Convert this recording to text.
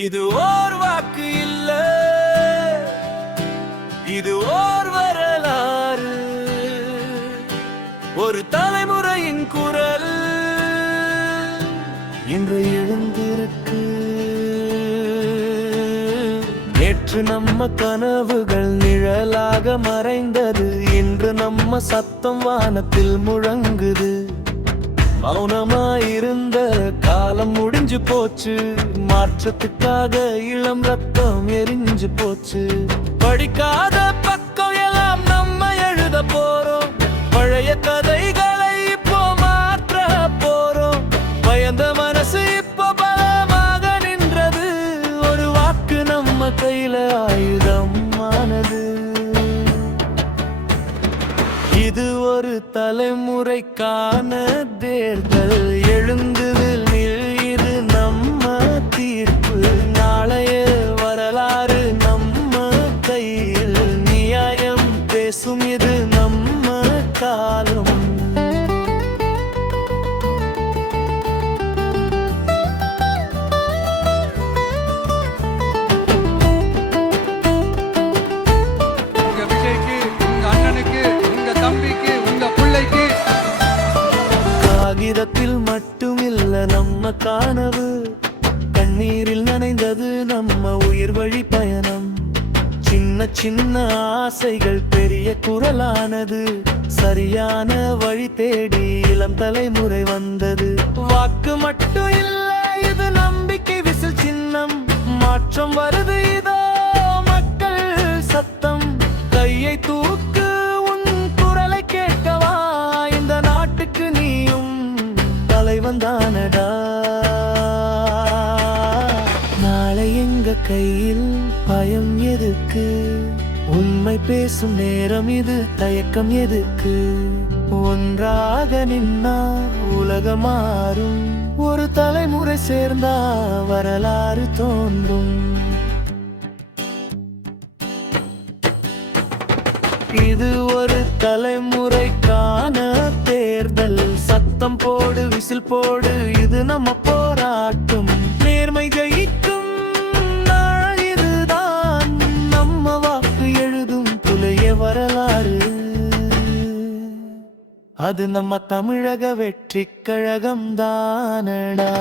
இது ஓர் வாக்கு இல்ல, இது ஓர் வரலாறு, ஒரு தலைமுறையின் குரல் இன்று எழுந்திருக்கு. நேற்று நம்ம கனவுகள் நிழலாக மறைந்தது, இன்று நம்ம சத்தம் வானத்தில் முழங்குது. மௌனமாயிருந்த காலம் முடிஞ்சு போச்சு, மாற்றத்துக்காக இளம் ரத்தம் எரிஞ்சு போச்சு. படிக்காத பக்கம் எல்லாம் நம்ம எழுத போறோம், பழைய கதைகளை இப்போ மாற்ற போறோம். பயந்த மனசு இப்போ பலமாக நின்றது, ஒரு வாக்கு நம்ம கையில ஆயுதம் ஆனது. இது ஒரு தலைமுறைக்கான தேர்தல், எழுந்துதில் இது நம்ம தீர்ப்பு. நாளைய வரலாறு நம்ம கையில், நியாயம் பேசும் இது நம்ம காலம். காகிதத்தில் மட்டுமில்ல நம்ம கனவு, கண்ணீரில் நனைந்தது நம்ம உயிர் வழி பயணம். சின்ன சின்ன ஆசைகள் பெரிய குரலானது, சரியான வழி தேடி இளம் தலைமுறை வந்தது. வாக்கு மட்டும் இல்ல, இது நம்பிக்கை விசில் சின்னம். மாற்றம் வருது, இதோ மக்கள் சத்தம். கையை தூக்கு, உன் குரலை கேட்கவா, இந்த நாட்டுக்கு நீயும் தலைவந்தானடா. நாளை எங்க கையில், பயம் எதுக்கு, உண்மை பேசும் நேரம் இது, தயக்கம் எதுக்கு. ஒன்றாக நின்னா உலகம் மாறும், ஒரு தலைமுறை சேர்ந்தா வரலாறு தோன்றும். இது ஒரு தலைமுறைக்கான தேர்தல், சத்தம் போடு, விசில் போடு, இது நம்ம போராட்டம். நேர்மை ஜெயிக்கும் நாள் இதுதான், நம்ம வாக்கு எழுதும் புலைய வரலாறு. அது நம்ம தமிழக வெற்றி கழகம் தானடா.